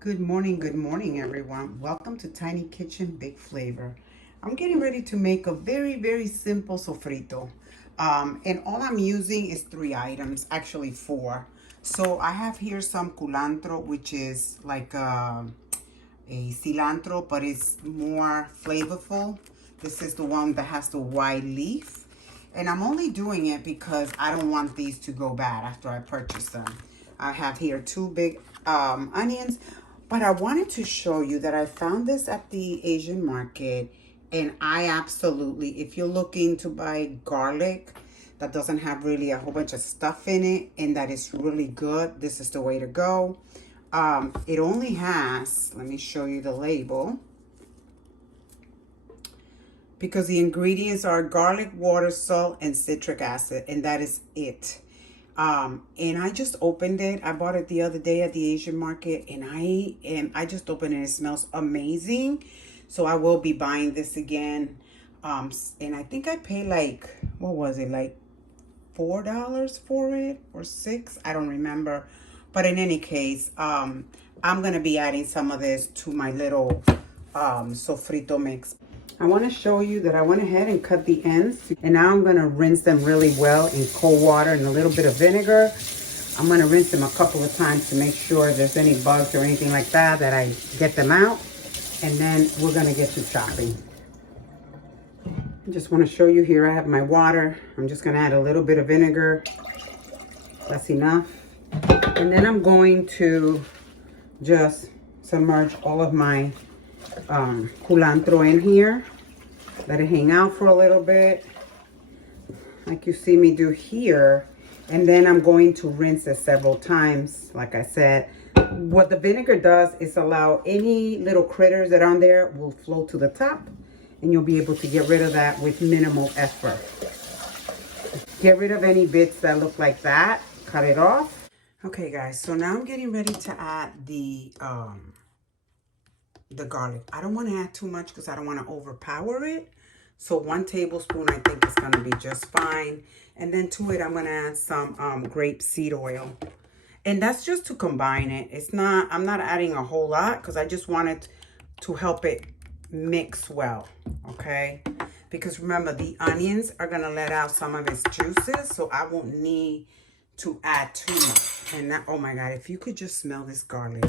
Good morning, everyone. Welcome to Tiny Kitchen Big Flavor. I'm getting ready to make a very simple sofrito. And all I'm using is 3 items, actually 4. So I have here some culantro, which is like a cilantro, but it's more flavorful. This is the one that has the white leaf. And I'm only doing it because I don't want these to go bad after I purchase them. I have here 2 big onions. But I wanted to show you that I found this at the Asian market. And I absolutely, if you're looking to buy garlic that doesn't have really a whole bunch of stuff in it and that is really good, this is the way to go. It only has, let me show you the label, because the ingredients are garlic, water, salt, and citric acid, and that is it. And I just opened it. I bought it the other day at the Asian market, and I just opened it. It smells amazing. So I will be buying this again. And I think I paid like, what was it? Like $4 for it or $6. I don't remember. But in any case, I'm going to be adding some of this to my little sofrito mix. I want to show you that I went ahead and cut the ends. And now I'm going to rinse them really well in cold water and a little bit of vinegar. I'm going to rinse them a couple of times to make sure there's any bugs or anything like that I get them out. And then we're going to get to chopping. I just want to show you here I have my water. I'm just going to add a little bit of vinegar. That's enough. And then I'm going to just submerge all of my culantro in here. Let it hang out for a little bit, like you see me do here. And then I'm going to rinse it several times. Like I said, what the vinegar does is allow any little critters that are on there will float to the top, and you'll be able to get rid of that with minimal effort. Get rid of any bits that look like that. Cut it off. Okay, guys, so now I'm getting ready to add the garlic. I don't want to add too much because I don't want to overpower it. So 1 tablespoon I think is going to be just fine. And then to it I'm going to add some grape seed oil. And that's just to combine it. I'm not adding a whole lot because I just wanted to help it mix well, okay? Because remember, the onions are going to let out some of its juices, so I won't need to add too much. And that, oh my God, if you could just smell this garlic.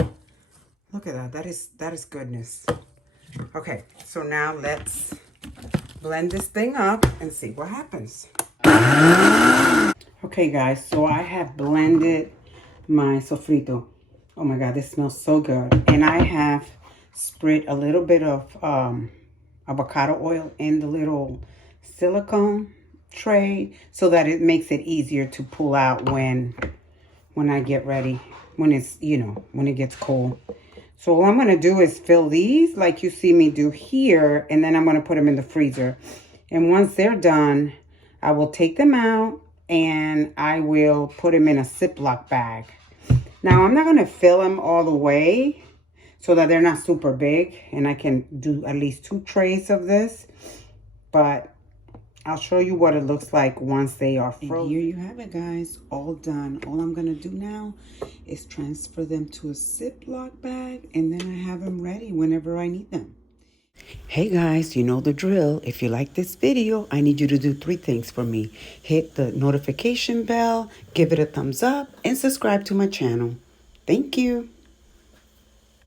Look at that. That is goodness. Okay, so now let's blend this thing up and see what happens. Okay, guys, so I have blended my sofrito. Oh my God, this smells so good. And I have spread a little bit of avocado oil in the little silicone tray so that it makes it easier to pull out when I get ready, when it's, when it gets cold. So what I'm going to do is fill these like you see me do here, and then I'm going to put them in the freezer. And once they're done, I will take them out and I will put them in a Ziploc bag. Now, I'm not going to fill them all the way so that they're not super big, and I can do at least 2 trays of this. But I'll show you what it looks like once they are frozen. And here you have it, guys, all done. All I'm gonna do now is transfer them to a Ziploc bag, and then I have them ready whenever I need them. Hey guys, you know the drill. If you like this video, I need you to do 3 things for me. Hit the notification bell, give it a thumbs up, and subscribe to my channel. Thank you.